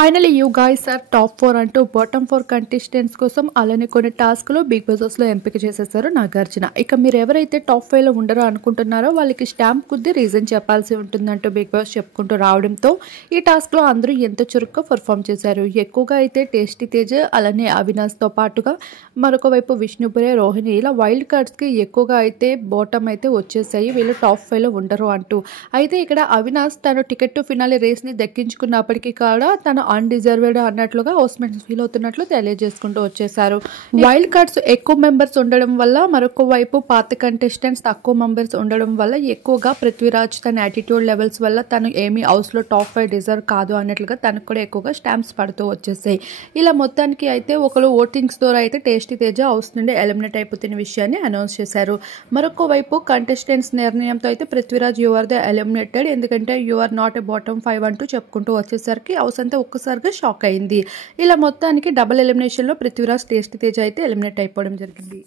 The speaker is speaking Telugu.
Finally you guys are top 4 అంటూ బాటమ్ 4 కంటెస్టెంట్స్ కోసం అలానే కొన్ని టాస్క్లు బిగ్ బాస్ హౌస్లో ఎంపిక చేసేసారు నాగార్జున. ఇక మీరు ఎవరైతే టాప్ 5లో ఉండరో అనుకుంటున్నారో వాళ్ళకి స్టాంప్ కొద్ది రీజన్ చెప్పాల్సి ఉంటుందంటూ బిగ్ బాస్ చెప్పుకుంటూ రావడంతో ఈ టాస్క్లో అందరూ ఎంతో చురుగ్గా పర్ఫామ్ చేశారు. ఎక్కువగా అయితే టేస్టీ తేజ్ అలానే అవినాష్తో పాటుగా మరొక వైపు విష్ణుపురే, రోహిణి ఇలా వైల్డ్ కార్డ్స్కి ఎక్కువగా అయితే బాటమ్ అయితే వచ్చేసాయి. వీళ్ళు టాప్ 5లో ఉండరు అంటూ. అయితే ఇక్కడ అవినాష్ తను టికెట్ టు ఫినాలే రేస్ని దక్కించుకున్నప్పటికీ కూడా తను అన్డిజర్వ్డ్ అన్నట్లుగా హౌస్మేట్స్ ఫీల్ అవుతున్నట్లు తెలియజేసుకుంటూ వచ్చేసారు. వైల్డ్ కార్డ్స్ ఎక్కువ మెంబర్స్ ఉండడం వల్ల మరొక వైపు పాత కంటెస్టెంట్స్ తక్కువ మెంబర్స్ ఉండడం వల్ల ఎక్కువగా పృథ్వీరాజ్ తన యాటిట్యూడ్ లెవెల్స్ వల్ల తను ఏమీ హౌస్లో టాప్ 5 డిజర్వ్ కాదు అన్నట్లుగా తనకు కూడా ఎక్కువగా స్టాంప్స్ పడుతూ వచ్చేసాయి. ఇలా మొత్తానికి అయితే ఒకరు ఓటింగ్స్ ద్వారా అయితే టేస్టీ తేజ హౌస్ నుండి ఎలిమినేట్ అయిపోతున్న విషయాన్ని అనౌన్స్ చేశారు. మరొక వైపు కంటెస్టెంట్స్ నిర్ణయంతో అయితే Prithviraj you are the eliminated, ఎందుకంటే you are not a bottom 5 అంటూ చెప్పుకుంటూ వచ్చేసరికి హౌస్ అంతా ఒక్కసారిగా షాక్ అయింది. ఇలా మొత్తానికి డబుల్ ఎలిమినేషన్లో పృథ్వీరాజ్ టేస్టీ తేజ అయితే ఎలిమినేట్ అయిపోవడం జరిగింది.